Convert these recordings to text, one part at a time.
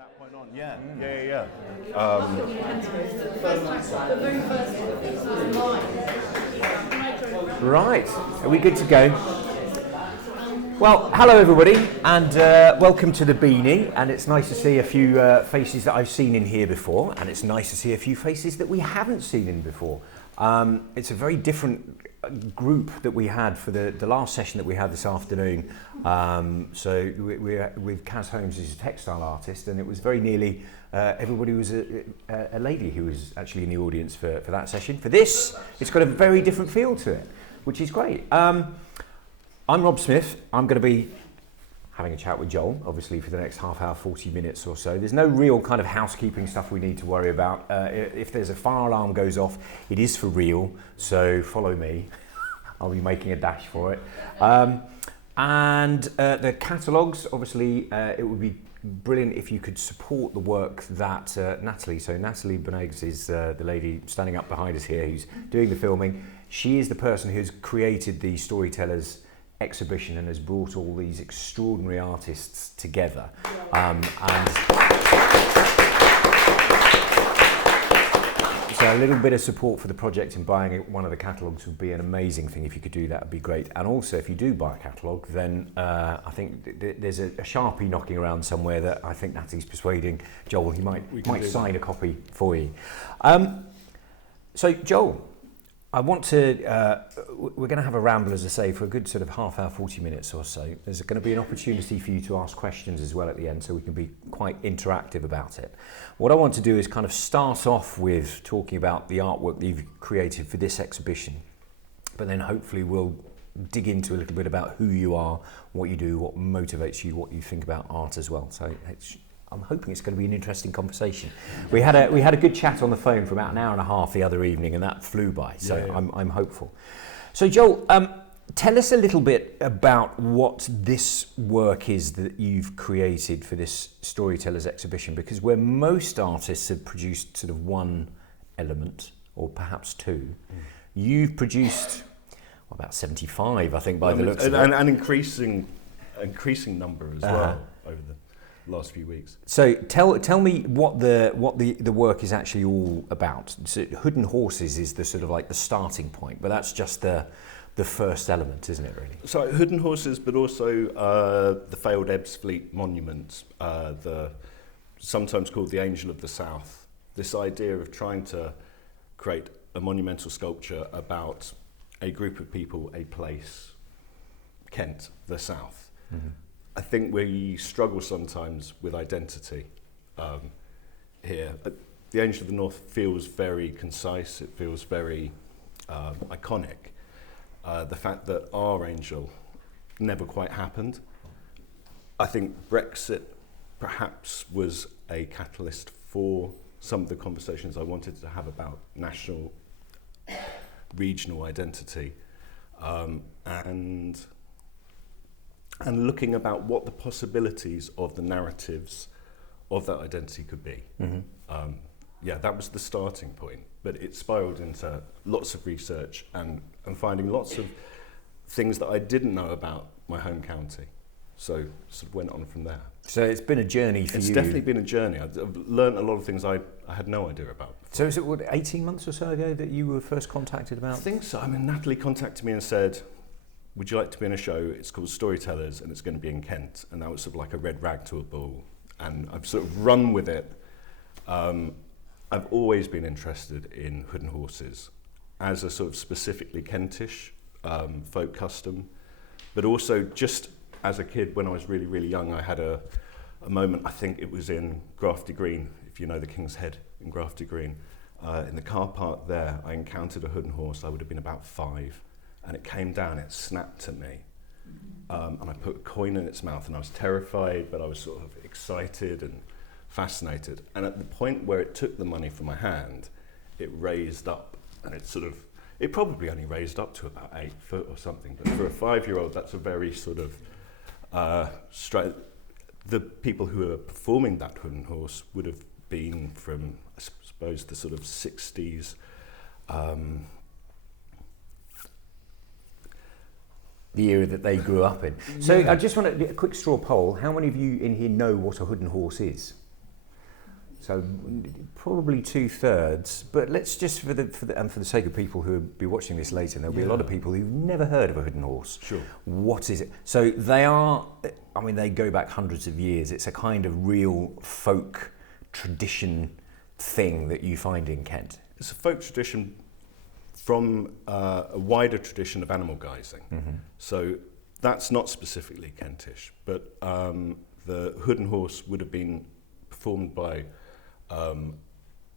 that point on, yeah. Right, are we good to go? Well, hello everybody, and welcome to the Beanie. And it's nice to see a few faces that I've seen in here before, and it's nice to see a few faces that we haven't seen in before. It's a very different group that we had for the last session that we had this afternoon. So we're with Kaz Holmes, who's a textile artist, and it was very nearly everybody was a lady who was actually in the audience for that session. For this, it's got a very different feel to it, which is great. I'm Rob Smith. I'm going to be having a chat with Joel, obviously, for the next half hour, 40 minutes or so. There's no real kind of housekeeping stuff we need to worry about. If there's a fire alarm goes off, it is for real, so follow me. I'll be making a dash for it. And the catalogues, obviously, it would be brilliant if you could support the work that Natalie, so Natalie Boneggs is the lady standing up behind us here who's doing the filming. She is the person who's created the Storytellers exhibition and has brought all these extraordinary artists together. And so a little bit of support for the project and buying one of the catalogues would be an amazing thing. If you could do that, would be great. And also, if you do buy a catalogue, then I think there's a Sharpie knocking around somewhere that I think Natalie's persuading Joel he might sign a copy for you. So Joel, I want to, we're going to have a ramble, as I say, for a good sort of half hour, 40 minutes or so. There's going to be an opportunity for you to ask questions as well at the end, so we can be quite interactive about it. What I want to do is kind of start off with talking about the artwork that you've created for this exhibition, but then hopefully we'll dig into a little bit about who you are, what you do, what motivates you, what you think about art as well. So I'm hoping it's going to be an interesting conversation. We had a good chat on the phone for about an hour and a half the other evening, and that flew by. So yeah. I'm hopeful. So Joel, tell us a little bit about what this work is that you've created for this Storytellers exhibition, because where most artists have produced sort of one element or perhaps two, you've produced about 75, I think, by the looks of it. An increasing number as well over the last few weeks. So tell me what the work is actually all about. So Hood and Horses is the sort of like the starting point, but that's just the first element, isn't it, really? So Hood and Horses, but also the failed Ebbsfleet monument, sometimes called the Angel of the South. This idea of trying to create a monumental sculpture about a group of people, a place, Kent, the South. Mm-hmm. I think we struggle sometimes with identity here. The Angel of the North feels very concise, it feels very iconic. The fact that our angel never quite happened. I think Brexit perhaps was a catalyst for some of the conversations I wanted to have about national, regional identity, and looking about what the possibilities of the narratives of that identity could be. Mm-hmm. That was the starting point, but it spiraled into lots of research and finding lots of things that I didn't know about my home county. So sort of went on from there. So it's been a journey for you. It's definitely been a journey. I've learned a lot of things I had no idea about before. So is it 18 months or so ago that you were first contacted about? I think so. I mean, Natalie contacted me and said, would you like to be in a show? It's called Storytellers and it's going to be in Kent. And that was sort of like a red rag to a bull. And I've sort of run with it. I've always been interested in Hood and Horses as a sort of specifically Kentish folk custom, but also just as a kid when I was really, really young, I had a moment, I think it was in Grafty Green, if you know the King's Head in Grafty Green. In the car park there, I encountered a Hood and Horse. I would have been about 5. And it came down, it snapped at me. And I put a coin in its mouth and I was terrified, but I was sort of excited and fascinated. And at the point where it took the money from my hand, it raised up and it probably only raised up to about 8 foot or something. But for a 5-year-old, that's a very sort of, the people who were performing that Hood and Horse would have been from, I suppose, the sort of 60s, the era that they grew up in. So I just want a quick straw poll. How many of you in here know what a Hood and Horse is? So probably 2/3. But let's just for the sake of people who will be watching this later, and there'll be a lot of people who've never heard of a hood and horse. Sure. What is it? So they are. I mean, they go back hundreds of years. It's a kind of real folk tradition thing that you find in Kent. It's a folk tradition from a wider tradition of animal guising. Mm-hmm. So that's not specifically Kentish, but the hood and horse would have been performed by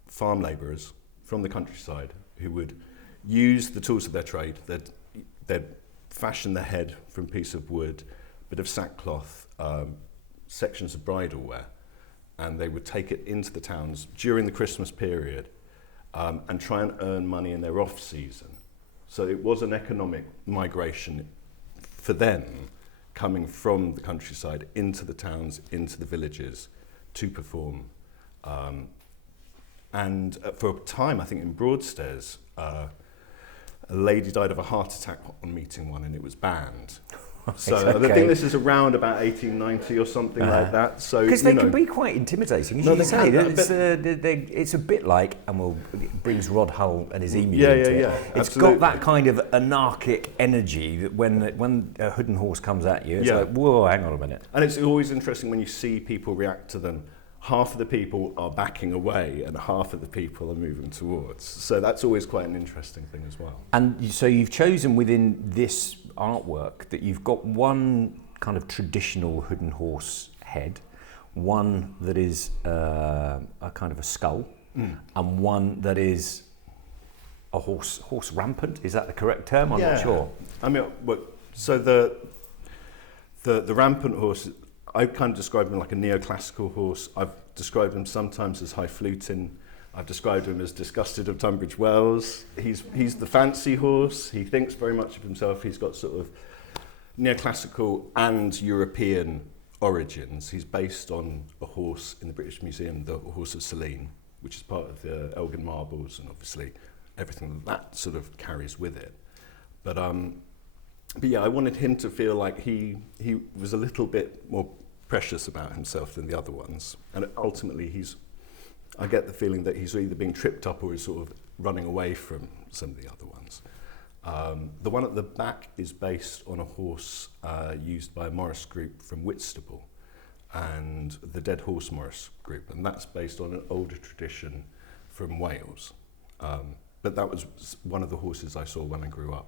farm labourers from the countryside who would use the tools of their trade. They'd fashion the head from a piece of wood, a bit of sackcloth, sections of bridal wear, and they would take it into the towns during the Christmas period and try and earn money in their off-season. So it was an economic migration for them, coming from the countryside into the towns, into the villages to perform. And for a time, I think in Broadstairs, a lady died of a heart attack on meeting one, and it was banned. So okay. I think this is around about 1890 or something like that. So because they can be quite intimidating, as you say. It's a bit like, and it brings Rod Hull and his emu into it. It's absolutely. got that kind of anarchic energy that when a hood and horse comes at you, it's like, whoa, hang on a minute. And it's always interesting when you see people react to them. Half of the people are backing away and half of the people are moving towards. So that's always quite an interesting thing as well. And so you've chosen within this artwork that you've got one kind of traditional hood and horse head, one that is a kind of a skull, and one that is a horse rampant. Is that the correct term? I'm not sure. I mean, so the rampant horse, I kind of describe him like a neoclassical horse. I've described him sometimes as highfalutin. I've described him as disgusted of Tunbridge Wells. He's the fancy horse. He thinks very much of himself. He's got sort of neoclassical and European origins. He's based on a horse in the British Museum, the Horse of Selene, which is part of the Elgin Marbles, and obviously everything that sort of carries with it. But yeah, I wanted him to feel like he was a little bit more precious about himself than the other ones. And ultimately, I get the feeling that he's either being tripped up or he's sort of running away from some of the other ones. The one at the back is based on a horse used by a Morris group from Whitstable, and the Dead Horse Morris group, and that's based on an older tradition from Wales. But that was one of the horses I saw when I grew up,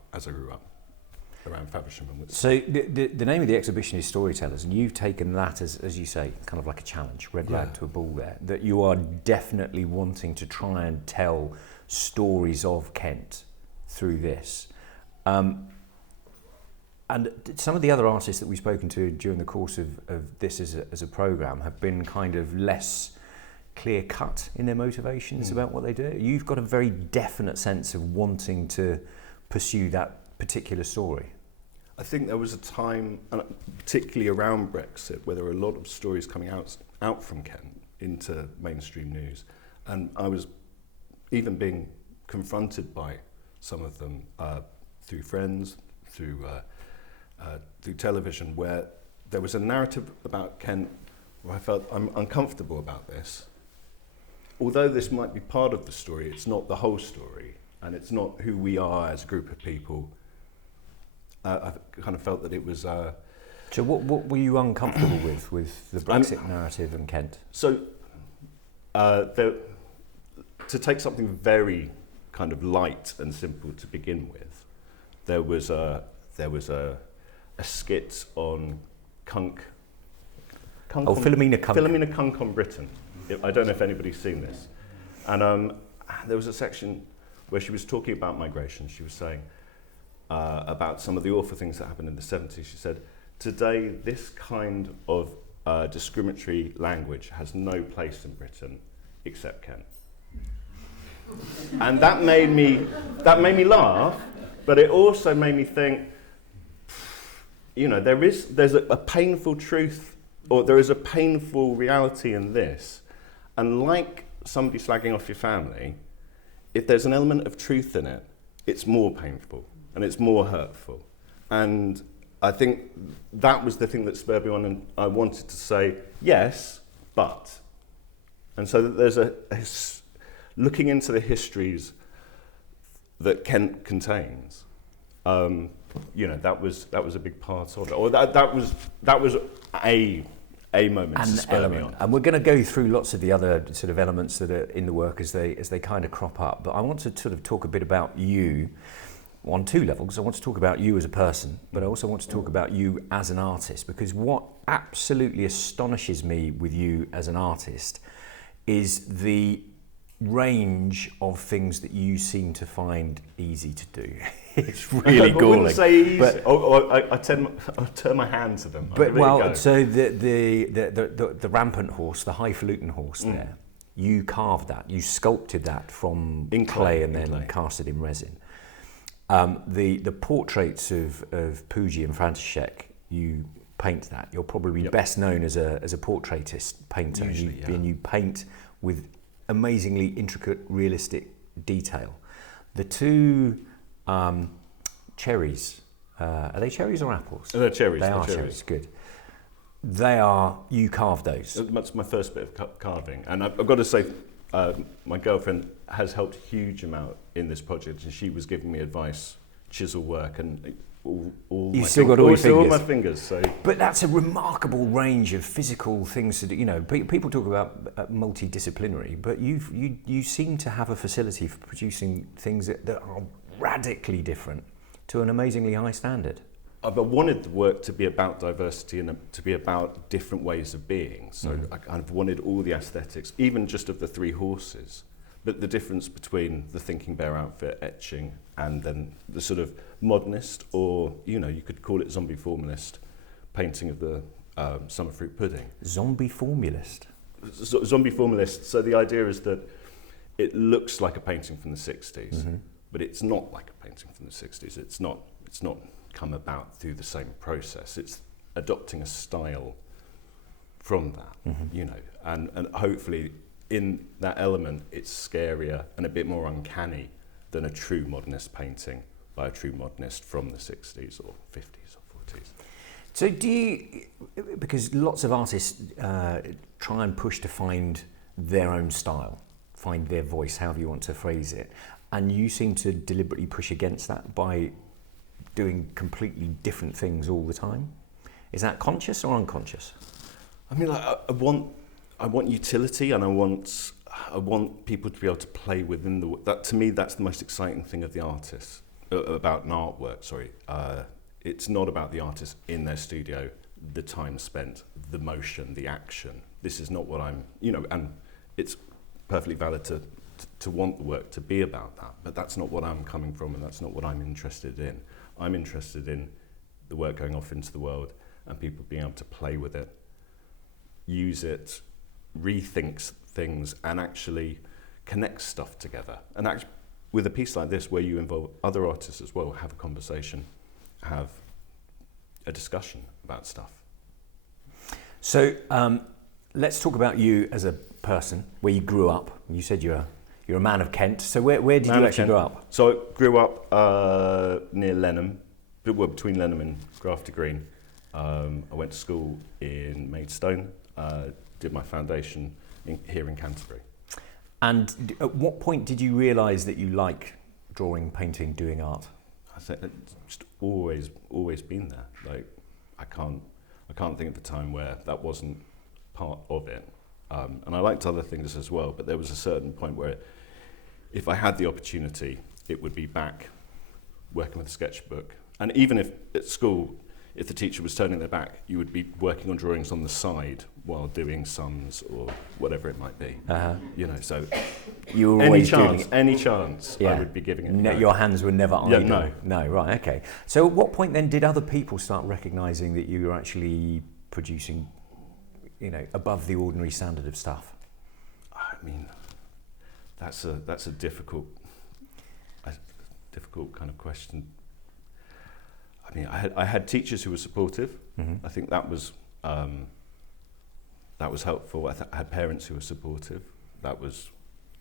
around Faversham and Whitstable. So the name of the exhibition is Storytellers, and you've taken that as you say, kind of like a challenge, red rag to a bull there, that you are definitely wanting to try and tell stories of Kent through this. And some of the other artists that we've spoken to during the course of this as a programme have been kind of less clear-cut in their motivations about what they do. You've got a very definite sense of wanting to pursue that particular story. I think there was a time, particularly around Brexit, where there were a lot of stories coming out from Kent into mainstream news, and I was even being confronted by some of them through friends, through television, where there was a narrative about Kent where I felt I'm uncomfortable about this. Although this might be part of the story, it's not the whole story, and it's not who we are as a group of people. I kind of felt that it was... So what were you uncomfortable with the Brexit narrative in Kent? So, to take something very kind of light and simple to begin with, there was a skit on Cunk. Philomena Cunk. Philomena Cunk on Britain. I don't know if anybody's seen this. And there was a section where she was talking about migration. She was saying about some of the awful things that happened in the 70s. She said, today this kind of discriminatory language has no place in Britain except Kent. And that made me laugh, but it also made me think, you know, there's a painful truth, or there is a painful reality in this. And like somebody slagging off your family, if there's an element of truth in it, it's more painful and it's more hurtful. And I think that was the thing that spurred me on, and I wanted to say, yes, but And so that there's looking into the histories that Kent contains. That was a big part of it, or that was a moment to spur me on. And we're going to go through lots of the other sort of elements that are in the work as they kind of crop up. But I want to sort of talk a bit about you on two levels. I want to talk about you as a person, but I also want to talk about you as an artist, because what absolutely astonishes me with you as an artist is the range of things that you seem to find easy to do. It's really galling. I wouldn't say easy. I turn my hand to them. So the rampant horse, the highfalutin horse there, you carved that, you sculpted that from clay and then cast it in resin. The portraits of Pucci and František, you paint that. You're probably best known as a portraitist painter. Usually, and you paint with amazingly intricate, realistic detail. The two cherries, are they cherries or apples? They're cherries. They are cherries, good. You carved those. That's my first bit of carving. And I've got to say, my girlfriend has helped a huge amount in this project, and she was giving me advice, chisel work, and all my fingers. So. But that's a remarkable range of physical things to do. You know, people talk about multidisciplinary, but you seem to have a facility for producing things that are radically different to an amazingly high standard. I've wanted the work to be about diversity and to be about different ways of being. So I kind of wanted all the aesthetics, even just of the three horses, but the difference between the Thinking Bear outfit, etching, and then the sort of modernist, or you could call it zombie formalist painting of the summer fruit pudding. Zombie formalist? Zombie formalist. So the idea is that it looks like a painting from the 60s, but it's not like a painting from the 60s. It's not come about through the same process. It's adopting a style from that, and hopefully in that element it's scarier and a bit more uncanny than a true modernist painting by a true modernist from the 60s or 50s or 40s. So because lots of artists try and push to find their own style, find their voice, however you want to phrase it, and you seem to deliberately push against that by doing completely different things all the time. Is that conscious or unconscious? I mean, I want utility, and I want people to be able to play within that. To me, that's the most exciting thing of the artist, about an artwork. Sorry, it's not about the artist in their studio, the time spent, the motion, the action. This is not what I'm. And it's perfectly valid to want the work to be about that, but that's not what I'm coming from, and that's not what I'm interested in. I'm interested in the work going off into the world and people being able to play with it, use it, rethink things, and actually connect stuff together. And actually, with a piece like this, where you involve other artists as well, have a conversation, have a discussion about stuff. So let's talk about you as a person, where you grew up. You said you're a man of Kent. So where did you actually grow up? So I grew up near Lenham, between Lenham and Grafter Green. I went to school in Maidstone, did my foundation here in Canterbury. And at what point did you realise that you like drawing, painting, doing art? I think it's just always been there. Like I can't think of a time where that wasn't part of it. And I liked other things as well, but there was a certain point where if I had the opportunity, it would be back working with a sketchbook. And even if at school, if the teacher was turning their back, you would be working on drawings on the side while doing sums or whatever it might be. So you were any chance, I would be giving it. Your hands were never idle. No, right, okay. So at what point then did other people start recognising that you were actually producing, above the ordinary standard of stuff? I mean, that's a difficult kind of question. I mean, I had teachers who were supportive. I think that was helpful. I had parents who were supportive. That was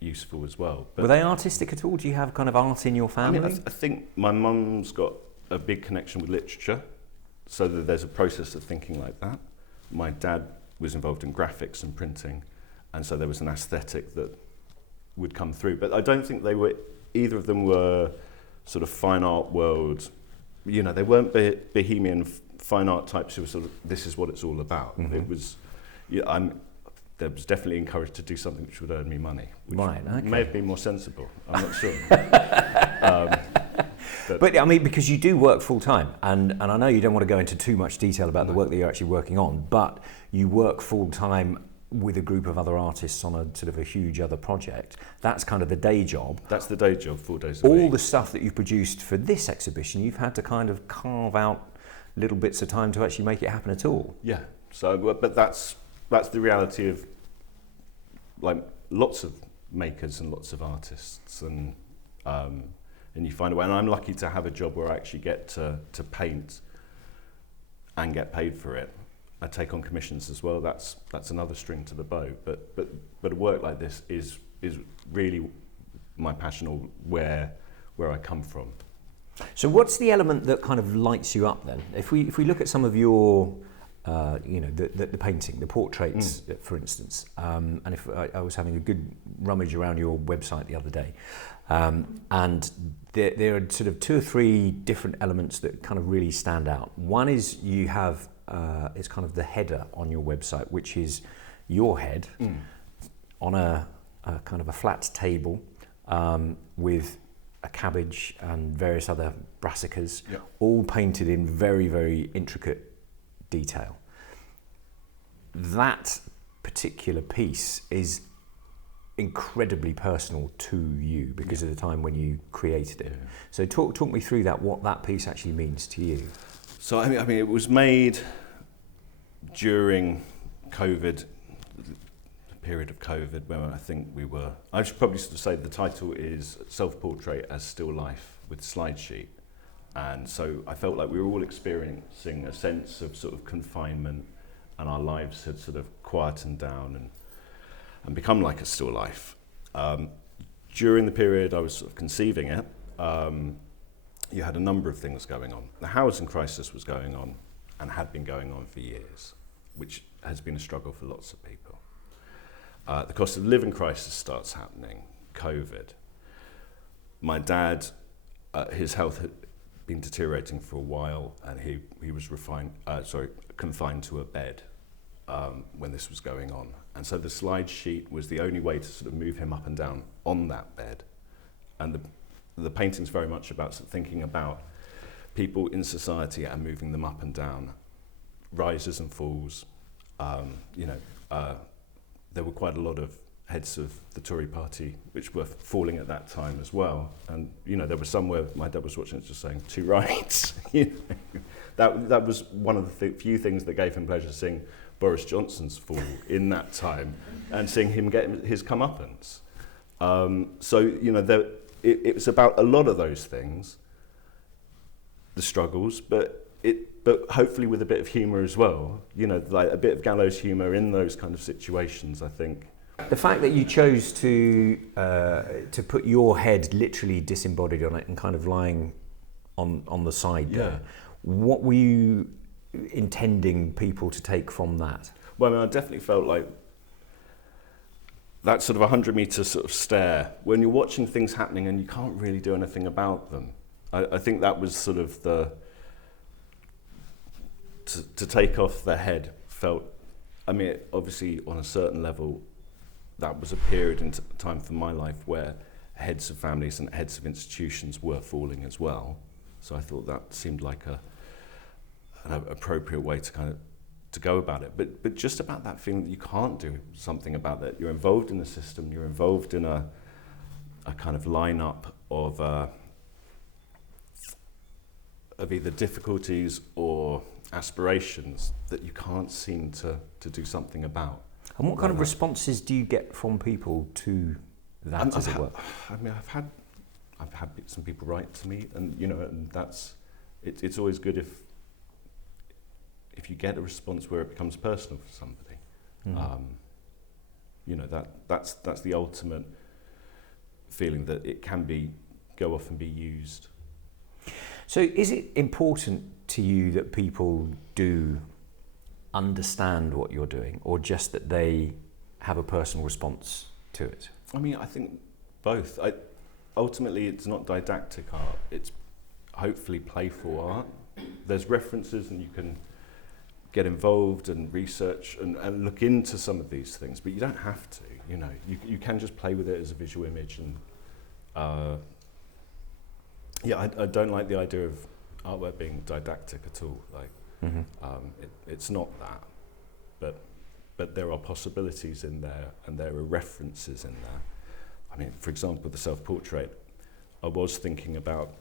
useful as well. But were they artistic at all? Do you have kind of art in your family? I mean, I think my mum's got a big connection with literature, so that there's a process of thinking like that. My dad was involved in graphics and printing, and so there was an aesthetic that would come through. But I don't think either of them were sort of fine art world, you know, they weren't bohemian fine art types who were sort of, this is what it's all about. Mm-hmm. It was, there was definitely encouraged to do something which would earn me money, which may have been more sensible, I'm not sure. But I mean, because you do work full time, and I know you don't want to go into too much detail about the work that you're actually working on, but you work full time with a group of other artists on a sort of a huge other project. That's kind of the day job. That's the day job, 4 days a week. All the stuff that you've produced for this exhibition, you've had to kind of carve out little bits of time to actually make it happen at all. Yeah. So, but that's the reality of like lots of makers and lots of artists, and you find a way. And I'm lucky to have a job where I actually get to paint and get paid for it. I take on commissions as well. That's another string to the bow. But a work like this is really my passion, or where I come from. So what's the element that kind of lights you up then? If we look at some of your the painting, the portraits, for instance, and if I was having a good rummage around your website the other day, and there are sort of 2 or 3 different elements that kind of really stand out. One is you have it's kind of the header on your website, which is your head on a kind of a flat table with a cabbage and various other brassicas, all painted in very, very intricate detail. That particular piece is incredibly personal to you because of the time when you created it. So talk me through that, what that piece actually means to you. So I mean it was made during COVID, the period of COVID, where I think I should probably sort of say the title is Self-Portrait as Still Life with Slide Sheet. And so I felt like we were all experiencing a sense of sort of confinement, and our lives had sort of quietened down and become like a still life. During the period I was sort of conceiving it, you had a number of things going on. The housing crisis was going on and had been going on for years, which has been a struggle for lots of people. The cost of living crisis starts happening, COVID. My dad, his health had been deteriorating for a while, and he was confined to a bed when this was going on. And so the slide sheet was the only way to sort of move him up and down on that bed. And the painting's very much about sort of thinking about people in society and moving them up and down, rises and falls. There were quite a lot of heads of the Tory party which were falling at that time as well. And there was somewhere my dad was watching it just saying 2 rights. That was one of the few things that gave him pleasure, seeing Boris Johnson's fall in that time and seeing him get his comeuppance. It was about a lot of those things, the struggles, but hopefully with a bit of humour as well. Like a bit of gallows humour in those kind of situations, I think. The fact that you chose to put your head literally disembodied on it and kind of lying on the side there, what were you intending people to take from that? Well, I mean, I definitely felt like that sort of 100-metre sort of stare, when you're watching things happening and you can't really do anything about them. I think that was sort of to take off the head felt, I mean, obviously on a certain level, that was a period in time for my life where heads of families and heads of institutions were falling as well. So I thought that seemed like an appropriate way to go about it. But just about that feeling that you can't do something about that. You're involved in the system, you're involved in a kind of lineup of either difficulties or aspirations that you can't seem to do something about. And what kind of responses do you get from people to that, as it were? I mean, I've had some people write to me, and and it's always good if you get a response where it becomes personal for somebody. That's the ultimate feeling, that it can go off and be used. So is it important to you that people do understand what you're doing, or just that they have a personal response to it? I mean, I think both. Ultimately, it's not didactic art. It's hopefully playful art. There's references and you can get involved and research and look into some of these things, but you don't have to, you know. You can just play with it as a visual image. And I don't like the idea of artwork being didactic at all. Like, it's not that, but there are possibilities in there and there are references in there. I mean, for example, the self-portrait, I was thinking about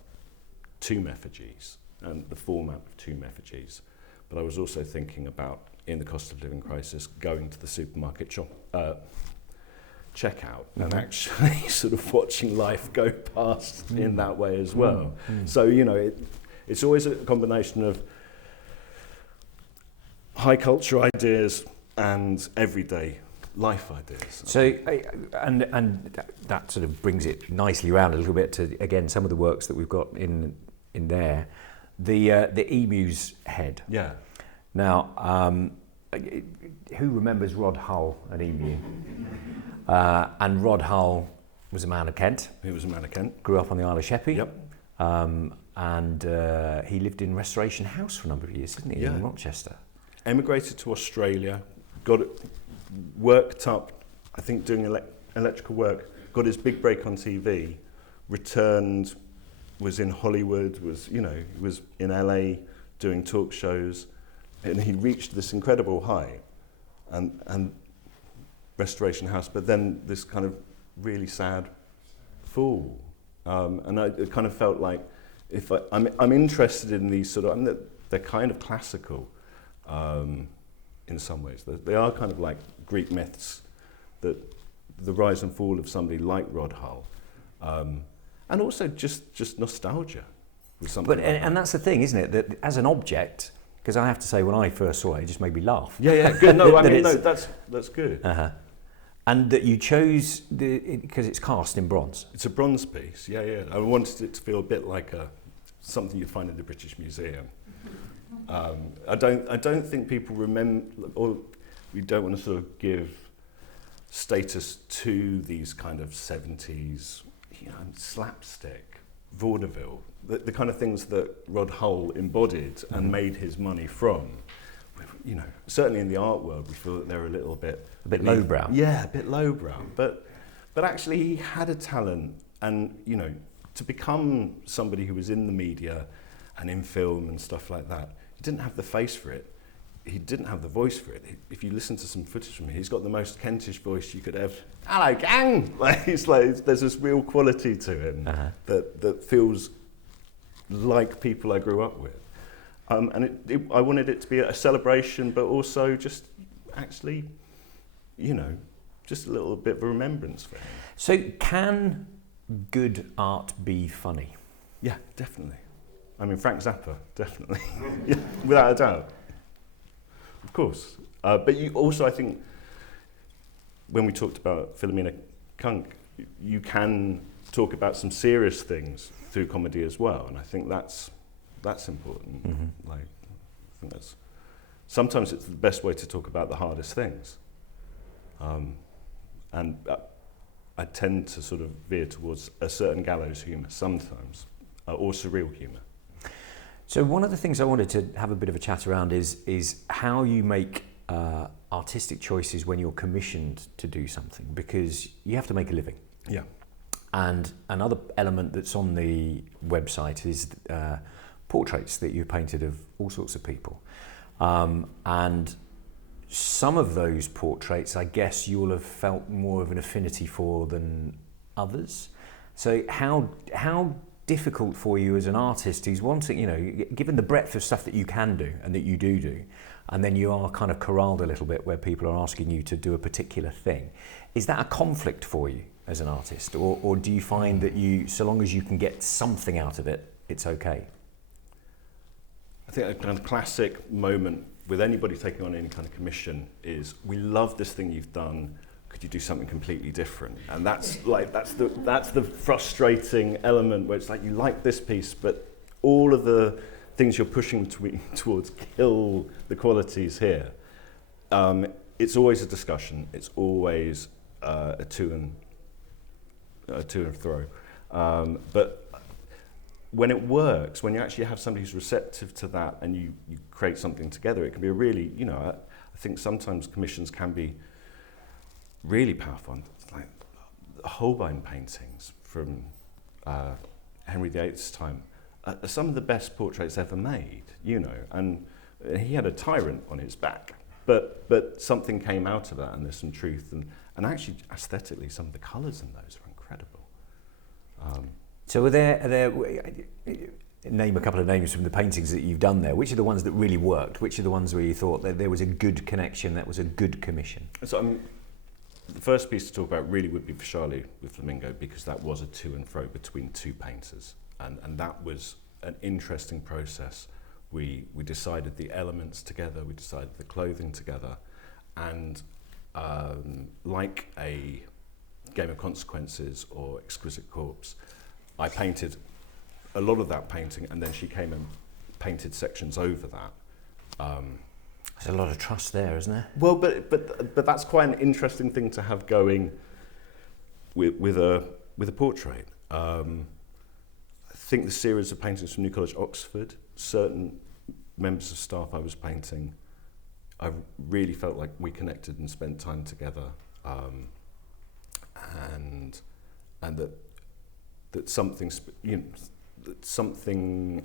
tomb effigies and the format of tomb effigies, but I was also thinking about, in the cost of living crisis, going to the supermarket checkout and actually sort of watching life go past in that way as well. So, you know, it's always a combination of high culture ideas and everyday life ideas. So, and that sort of brings it nicely around a little bit to, again, some of the works that we've got in there. The emu's head. Yeah. Now, who remembers Rod Hull, an emu? And Rod Hull was a man of Kent. He was a man of Kent. Grew up on the Isle of Sheppey. Yep. And he lived in Restoration House for a number of years, didn't he, in Rochester? Emigrated to Australia, got it, worked up, I think doing electrical work, got his big break on TV, returned, was in Hollywood, was in LA doing talk shows, and he reached this incredible height, and Restoration House, but then this kind of really sad fall. And I kind of felt like if I'm interested in these sort of, they're kind of classical in some ways. They are kind of like Greek myths, that the rise and fall of somebody like Rod Hull, and also just nostalgia with something. But and that's the thing, isn't it? That as an object, because I have to say, when I first saw it, it just made me laugh. Yeah, good. No, I mean, no, that's good. And that you chose because it's cast in bronze. It's a bronze piece. Yeah. I wanted it to feel a bit like something you'd find in the British Museum. I don't think people remember, or we don't want to sort of give status to these kind of 70s, slapstick, vaudeville, the kind of things that Rod Hull embodied and made his money from. You know, certainly in the art world, we feel that they're a bit lowbrow. Yeah, a bit lowbrow. But actually, he had a talent, and to become somebody who was in the media and in film and stuff like that, he didn't have the face for it. He didn't have the voice for it. If you listen to some footage from him, he's got the most Kentish voice you could ever. Hello, gang! There's this real quality to him that feels like people I grew up with. And I wanted it to be a celebration, but also just actually, just a little bit of a remembrance for him. So can good art be funny? Yeah, definitely. I mean, Frank Zappa, definitely. Yeah, without a doubt. Of course. But you also, I think, when we talked about Philomena Kunk, you can talk about some serious things through comedy as well, and I think that's important. Like, I think sometimes it's the best way to talk about the hardest things. And I tend to sort of veer towards a certain gallows humour sometimes, or surreal humour. So one of the things I wanted to have a bit of a chat around is how you make artistic choices when you're commissioned to do something, because you have to make a living. Yeah. And another element that's on the website is portraits that you painted of all sorts of people. And some of those portraits, I guess you'll have felt more of an affinity for than others. So how difficult for you as an artist who's wanting, given the breadth of stuff that you can do and that you do, and then you are kind of corralled a little bit where people are asking you to do a particular thing. Is that a conflict for you as an artist? Or do you find that so long as you can get something out of it, it's okay? I think a kind of classic moment with anybody taking on any kind of commission is, we love this thing you've done, could you do something completely different? And that's the frustrating element, where it's like, you like this piece, but all of the things you're pushing towards kill the qualities here. it's always a discussion. It's always a to and fro. But when it works, when you actually have somebody who's receptive to that and you create something together, it can be a really, I think sometimes commissions can be really powerful. Like Holbein paintings from Henry VIII's time are some of the best portraits ever made, and he had a tyrant on his back, but something came out of that, and there's some truth, and actually aesthetically some of the colours in those are incredible. So are there name a couple of names from the paintings that you've done there. Which are the ones that really worked? Which are the ones where you thought that there was a good connection, that was a good commission? So the first piece to talk about really would be for Charlie with Flamingo, because that was a to and fro between two painters, and that was an interesting process. We decided the elements together, we decided the clothing together, and like a Game of Consequences or Exquisite Corpse, I painted a lot of that painting, and then she came and painted sections over that. There's a lot of trust there, isn't there? Well, but that's quite an interesting thing to have going with a portrait. I think the series of paintings from New College, Oxford, certain members of staff I was painting, I really felt like we connected and spent time together, and that something that something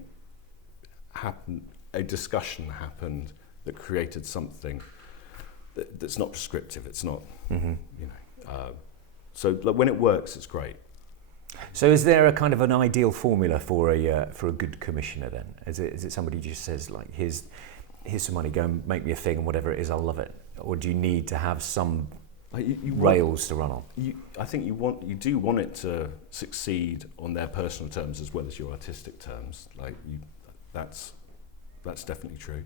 happened, a discussion happened that created something that's not prescriptive. It's not, so like, when it works, it's great. So is there a kind of an ideal formula for a good commissioner then? Is it somebody who just says, like, here's some money, go and make me a thing, and whatever it is, I'll love it? Or do you need to have some rails to run on? I think you do want it to succeed on their personal terms as well as your artistic terms. Like that's definitely true.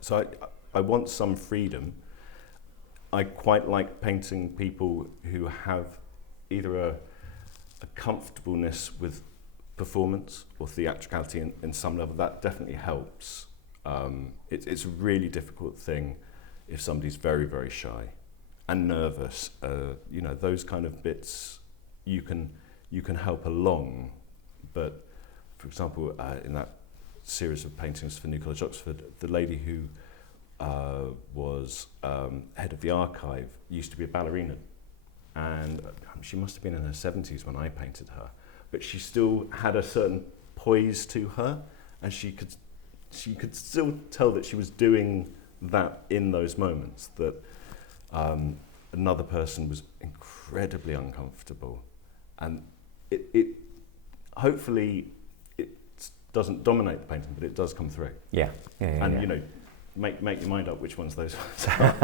So I want some freedom. I quite like painting people who have either a comfortableness with performance or theatricality in some level. That definitely helps. It's a really difficult thing if somebody's very, very shy and nervous. Those kind of bits you can help along. But for example, in that series of paintings for New College, Oxford, the lady who was head of the archive used to be a ballerina, and she must have been in her 70s when I painted her, but she still had a certain poise to her, and she could still tell that she was doing that in those moments, that another person was incredibly uncomfortable, and it hopefully it doesn't dominate the painting, but it does come through. And make your mind up which ones those ones are.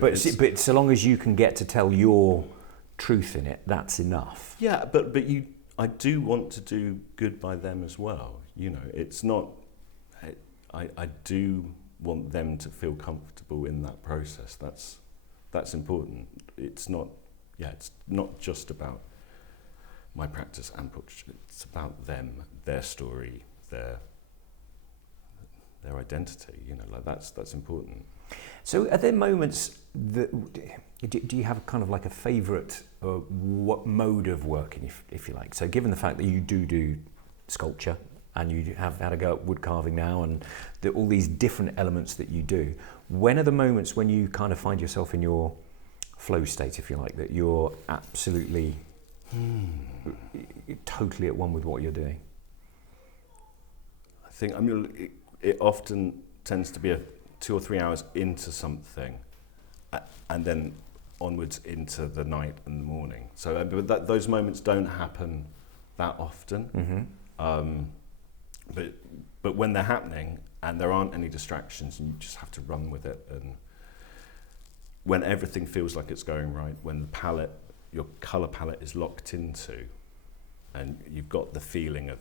But so long as you can get to tell your truth in it, that's enough. Yeah, but I do want to do good by them as well. It's not. I do want them to feel comfortable in that process. That's important. It's not just about my practice and portraiture. It's about them, their story, their identity. That's important. So are there moments that do you have kind of like a favourite what mode of working, if you like? So given the fact that you do sculpture and you have had a go at wood carving now, and all these different elements that you do, when are the moments when you kind of find yourself in your flow state, if you like, that you're absolutely totally at one with what you're doing? I think it often tends to be 2 or 3 hours into something, and then onwards into the night and the morning. So those moments don't happen that often. Mm-hmm. But when they're happening and there aren't any distractions, and you just have to run with it, and when everything feels like it's going right, when your colour palette is locked into, and you've got the feeling of,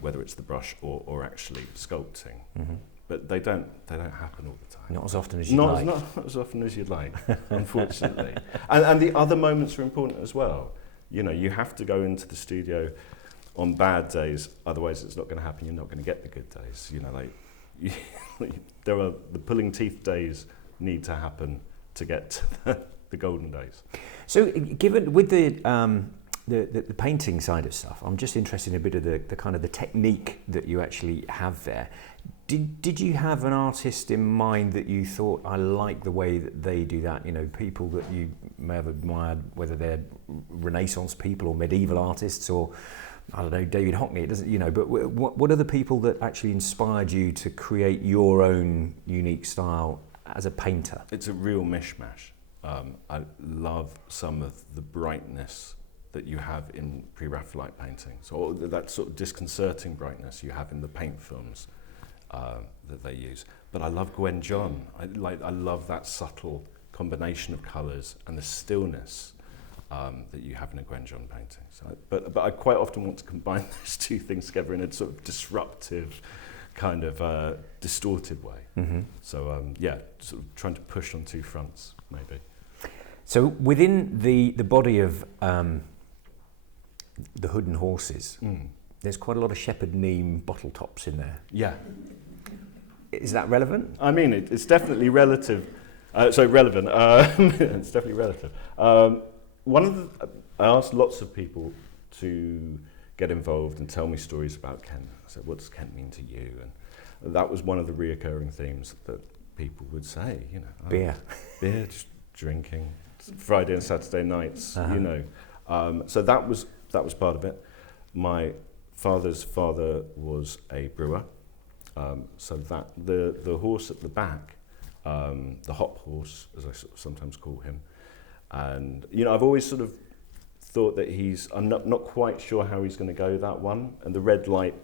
whether it's the brush or actually sculpting, but they don't happen all the time. Not as often as you'd like. Not as often as you'd like, unfortunately. And the other moments are important as well. You have to go into the studio on bad days, otherwise it's not going to happen. You're not going to get the good days. there are the pulling teeth days need to happen to get to the golden days. So, given with the painting side of stuff, I'm just interested in a bit of the kind of the technique that you actually have there. Did you have an artist in mind that you thought, I like the way that they do that? You know, people that you may have admired, whether they're Renaissance people or medieval artists, or I don't know, David Hockney. It doesn't, you know. But what are the people that actually inspired you to create your own unique style as a painter? It's a real mishmash. I love some of the brightness that you have in Pre-Raphaelite painting. So that sort of disconcerting brightness you have in the paint films that they use. But I love Gwen John. I love that subtle combination of colours and the stillness that you have in a Gwen John painting. So, but I quite often want to combine those two things together in a sort of disruptive, kind of distorted way. Mm-hmm. So yeah, sort of trying to push on two fronts, maybe. So within the body of the Hood and Horses, there's quite a lot of shepherd neem bottle tops in there. Yeah. Is that relevant? I mean, it's definitely relative. Relevant. It's definitely relative. I asked lots of people to get involved and tell me stories about Kent. I said, what does Kent mean to you? And that was one of the reoccurring themes that people would say, you know. Beer. Beer, just drinking. Friday and Saturday nights, you know. So that was part of it. My father's father was a brewer. So that the horse at the back, the hop horse, as I sometimes call him, and you know, I've always sort of thought that I'm not quite sure how he's going to go that one. And the red light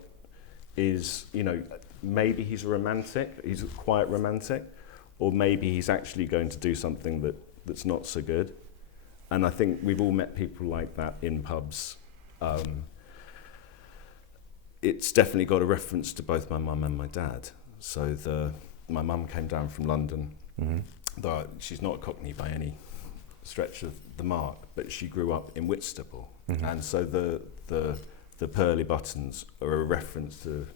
is, you know, maybe he's a romantic, he's a quiet romantic, or maybe he's actually going to do something that's not so good. And I think we've all met people like that in pubs. It's definitely got a reference to both my mum and my dad. So my mum came down from London, though she's not a Cockney by any stretch of the mark, but she grew up in Whitstable. And so the pearly buttons are a reference to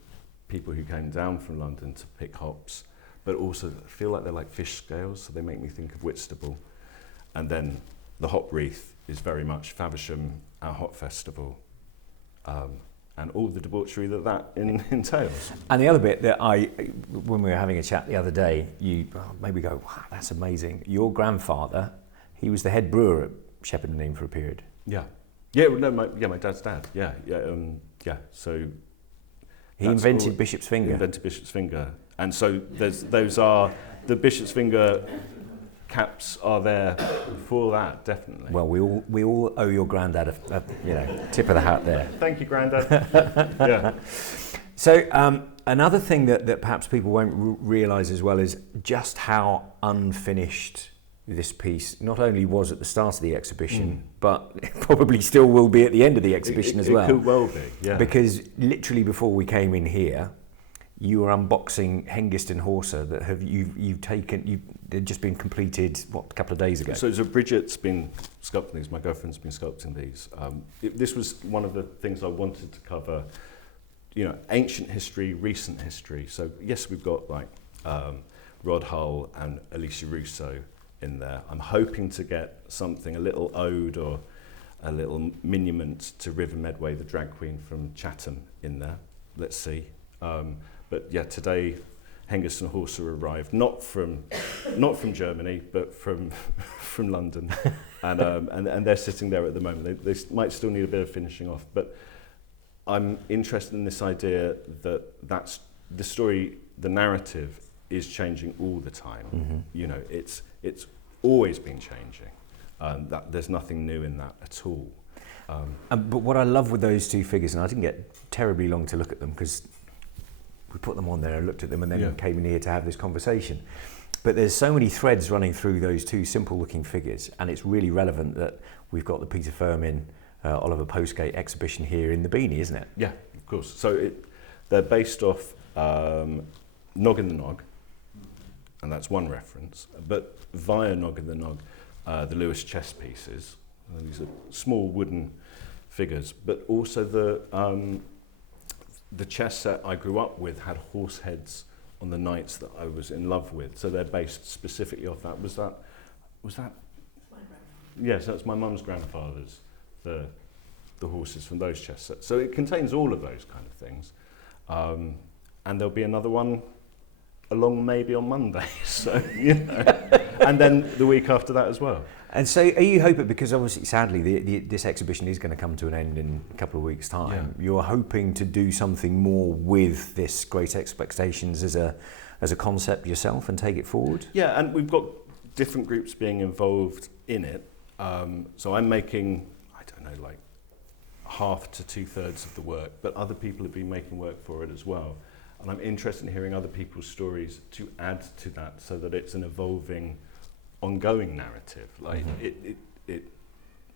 people who came down from London to pick hops, but also feel like they're like fish scales, so they make me think of Whitstable. And then the hop wreath is very much Faversham, our hop festival, and all the debauchery that entails. And the other bit that when we were having a chat the other day, you made me go, wow, that's amazing. Your grandfather, he was the head brewer at Shepherd and Neame for a period. Yeah. Yeah, no, my dad's dad. Yeah. So he invented Bishop's Finger. Invented Bishop's Finger. And so those are the Bishop's Finger caps are there for that, definitely. Well, we all owe your granddad a tip of the hat there. Thank you, Grandad. Yeah. So another thing that perhaps people won't realise as well is just how unfinished this piece not only was at the start of the exhibition, but it probably still will be at the end of the exhibition as well. It could well be, yeah. Because literally before we came in here, you were unboxing Hengist and Horsa that they've just been completed, a couple of days ago? So Bridget's been sculpting these, my girlfriend's been sculpting these. This was one of the things I wanted to cover, you know, ancient history, recent history. So yes, we've got like Rod Hull and Alicia Russo in there. I'm hoping to get something, a little ode or a little monument to River Medway, the drag queen from Chatham, in there. Let's see. But yeah, today Hengist and Horsa arrived not from Germany, but from London, and they're sitting there at the moment. They might still need a bit of finishing off, but I'm interested in this idea that's the story, the narrative is changing all the time. You know, it's always been changing. That there's nothing new in that at all. But what I love with those two figures, and I didn't get terribly long to look at them because we put them on there and looked at them and then came in here to have this conversation. But there's so many threads running through those two simple looking figures, and it's really relevant that we've got the Peter Firmin, Oliver Postgate exhibition here in the Beanie, isn't it? Yeah, of course. So they're based off Nog in the Nog, and that's one reference, but via Nog in the Nog, the Lewis chess pieces. These are small wooden figures, but also the chess set I grew up with had horse heads on the knights that I was in love with. So they're based specifically off that. Was that? Yes, that's my mum's grandfather's, the horses from those chess sets. So it contains all of those kind of things. And there'll be another one along maybe on Monday, so, you know. And then the week after that as well. And so are you hoping, because obviously sadly this exhibition is going to come to an end in a couple of weeks' time, you're hoping to do something more with this Great Expectations as a concept yourself and take it forward? Yeah, and we've got different groups being involved in it. So I'm making, I don't know, like half to 2/3 of the work, but other people have been making work for it as well. And I'm interested in hearing other people's stories to add to that so that it's an evolving, ongoing narrative. Like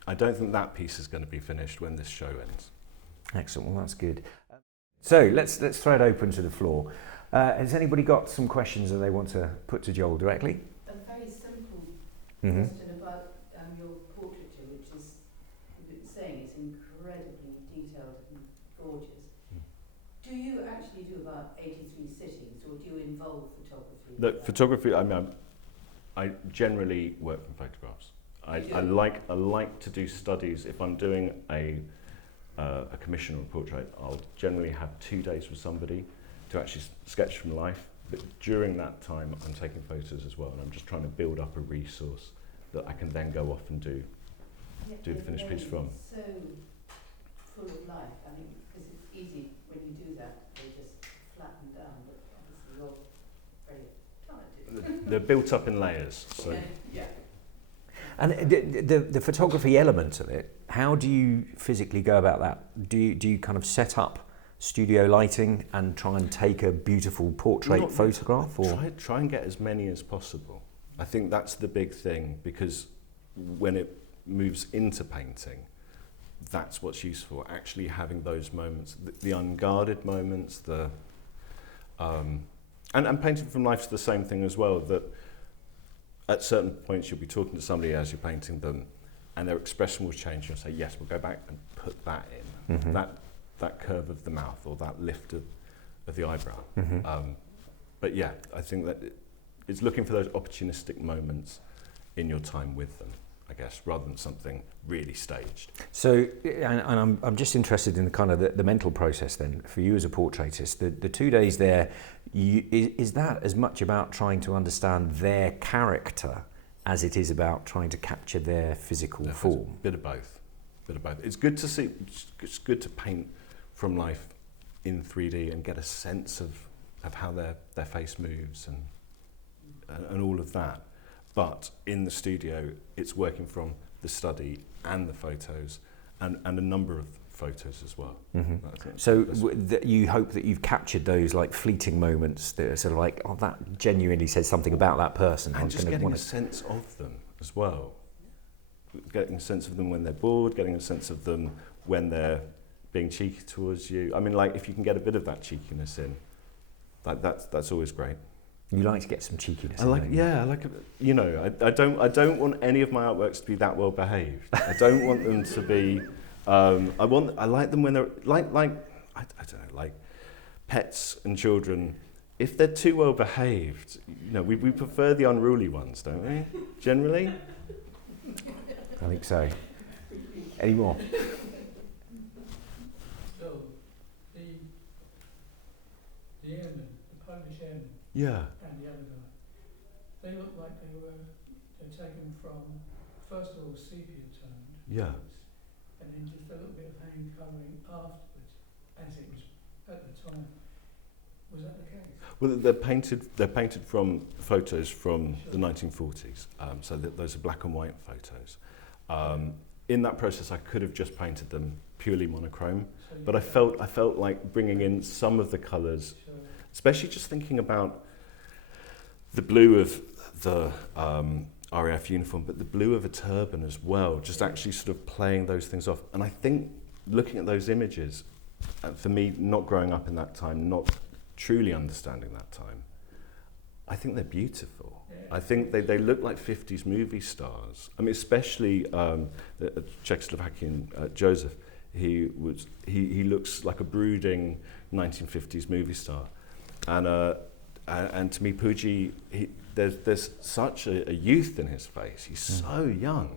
I don't think that piece is going to be finished when this show ends. Excellent, well that's good. So let's throw it open to the floor. Has anybody got some questions that they want to put to Joel directly? A very simple question about your portraiture, which is, you've been saying, it's incredibly detailed and gorgeous. Do you actually do about 83 sittings, or do you involve photography? The photography, I mean, I generally work from photographs. I like to do studies. If I'm doing a commission or a portrait, I'll generally have 2 days with somebody to actually sketch from life. But during that time, I'm taking photos as well, and I'm just trying to build up a resource that I can then go off and do the finished piece from. So full of life. I mean, because it's easy when you do that, they just flatten down, but obviously you're very talented. They're built up in layers. So. Yeah. And the photography element of it, how do you physically go about that? Do you kind of set up studio lighting and try and take a beautiful portrait photograph? Or try and get as many as possible. I think that's the big thing, because when it moves into painting, that's what's useful, actually having those moments, the unguarded moments, and painting from life's the same thing as well, that at certain points you'll be talking to somebody as you're painting them and their expression will change. You'll say, yes, we'll go back and put that in, that curve of the mouth or that lift of the eyebrow. But yeah, I think that it's looking for those opportunistic moments in your time with them, I guess, rather than something really staged. So, and I'm just interested in the kind of the mental process then, for you as a portraitist. The 2 days there, is that as much about trying to understand their character as it is about trying to capture their physical form? Bit of both. It's good to see, it's good to paint from life in 3D and get a sense of how their face moves and all of that. But in the studio, it's working from the study and the photos and a number of photos as well. So you hope that you've captured those like fleeting moments that are sort of like, oh, that genuinely says something about that person. And just getting a sense of them as well. Getting a sense of them when they're bored, getting a sense of them when they're being cheeky towards you. I mean, like, if you can get a bit of that cheekiness in, that's always great. You like to get some cheekiness. I like it. You know, I don't want any of my artworks to be that well behaved. I don't want them to be. I like them when they're like I don't know, like pets and children. If they're too well behaved, you know, we prefer the unruly ones, don't we? Generally. I think so. Any more? So the airmen, the Polish airmen. Yeah. And the other guy, they look like they're taken from, first of all, sepia toned. Yeah. And then just a little bit of hand colouring afterwards, as it was at the time. Was that the case? Well, they're painted from photos from the 1940s. So those are black and white photos. In that process, I could have just painted them purely monochrome, but I felt like bringing in some of the colours. Especially just thinking about the blue of the RAF uniform, but the blue of a turban as well, just actually sort of playing those things off. And I think looking at those images, for me, not growing up in that time, not truly understanding that time, I think they're beautiful. Yeah. I think they look like 50s movie stars. I mean, especially the Czechoslovakian Joseph, he looks like a brooding 1950s movie star. And and to me, Pooji, there's such a youth in his face. He's so young,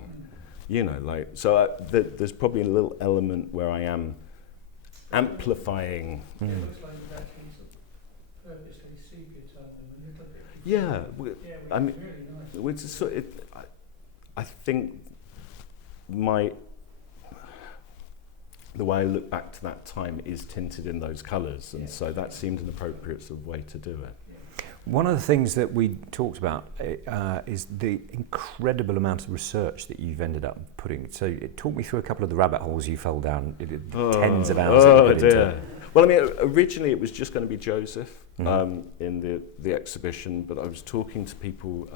you know. Like, so there's probably a little element where I am amplifying. Yeah, it looks like it's actually sort of purposely sepia toned a little bit. Yeah, Yeah, I mean, really nice. which is sort of, I think the way I look back to that time is tinted in those colours, and so that seemed an appropriate sort of way to do it. One of the things that we talked about is the incredible amount of research that you've ended up putting. So it talked me through a couple of the rabbit holes you fell down, tens of hours that you put into. Well, I mean, originally it was just going to be Joseph in the exhibition, but I was talking to people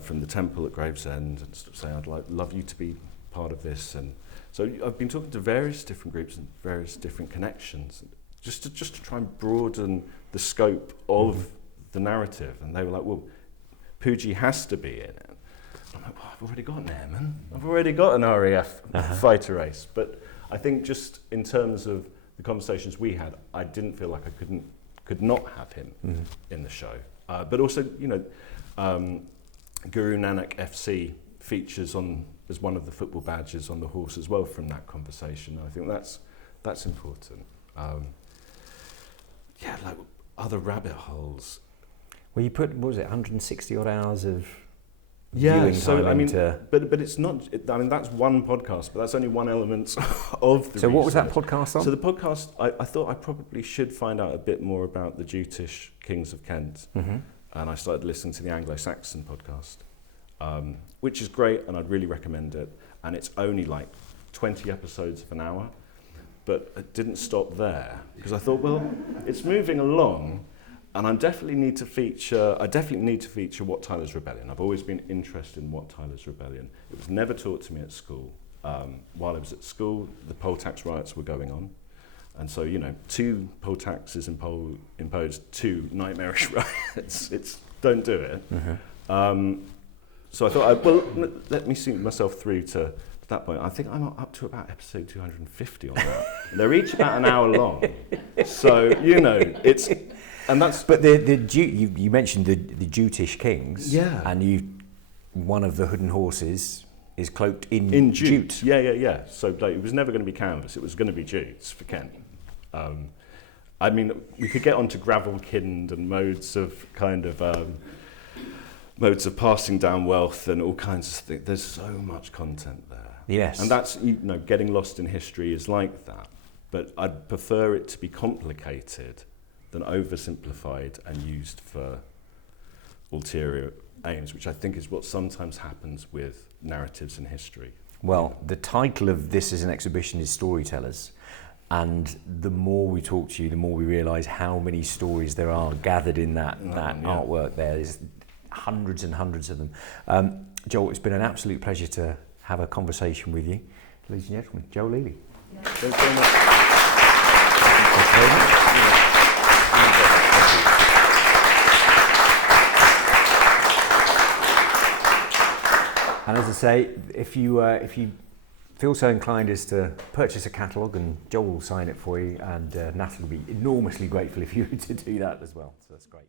from the temple at Gravesend and sort of saying, I'd love you to be part of this. And so I've been talking to various different groups and various different connections, just to try and broaden the scope of the narrative. And they were like, well, Pooji has to be in it. I'm like, well, I've already got an airman. I've already got an RAF fighter race. But I think just in terms of the conversations we had, I didn't feel like I could not have him in the show. But also, you know, Guru Nanak FC features as one of the football badges on the horse as well from that conversation. I think that's important. Yeah, like other rabbit holes. Well, you put, what was it, 160 odd hours of Yeah, viewing so time I mean, into... but it's not. I mean, that's one podcast, but that's only one element of the. So what was that research. podcast on? So the podcast, I thought I probably should find out a bit more about the Jutish kings of Kent, and I started listening to the Anglo-Saxon podcast, which is great, and I'd really recommend it. And it's only like 20 episodes of an hour, but it didn't stop there because I thought, well, it's moving along. And I definitely need to feature Wat Tyler's Rebellion. I've always been interested in Wat Tyler's Rebellion. It was never taught to me at school. While I was at school, the poll tax riots were going on. And so, you know, 2 poll taxes imposed 2 nightmarish riots. Don't do it. So I thought, let me see myself through to that point. I think I'm up to about episode 250 on that. They're each about an hour long. So, you know, it's... And that's but you mentioned the Jutish kings, yeah, and one of the hood and horses is cloaked in jute. Yeah. So like, it was never going to be canvas; it was going to be jutes for Kent. I mean, we could get onto gravel-kinned and modes of passing down wealth and all kinds of things. There's so much content there. Yes, and that's, you know, getting lost in history is like that. But I'd prefer it to be complicated than oversimplified and used for ulterior aims, which I think is what sometimes happens with narratives in history. Well, the title of this as an exhibition is Storytellers, and the more we talk to you, the more we realise how many stories there are gathered in that artwork there. There's hundreds and hundreds of them. Joel, it's been an absolute pleasure to have a conversation with you. Ladies and gentlemen, Joel Levy. Yeah. Thanks very much. Thanks very much. And as I say, if you feel so inclined as to purchase a catalogue, and Joel will sign it for you, and Natalie will be enormously grateful if you were to do that as well. So that's great.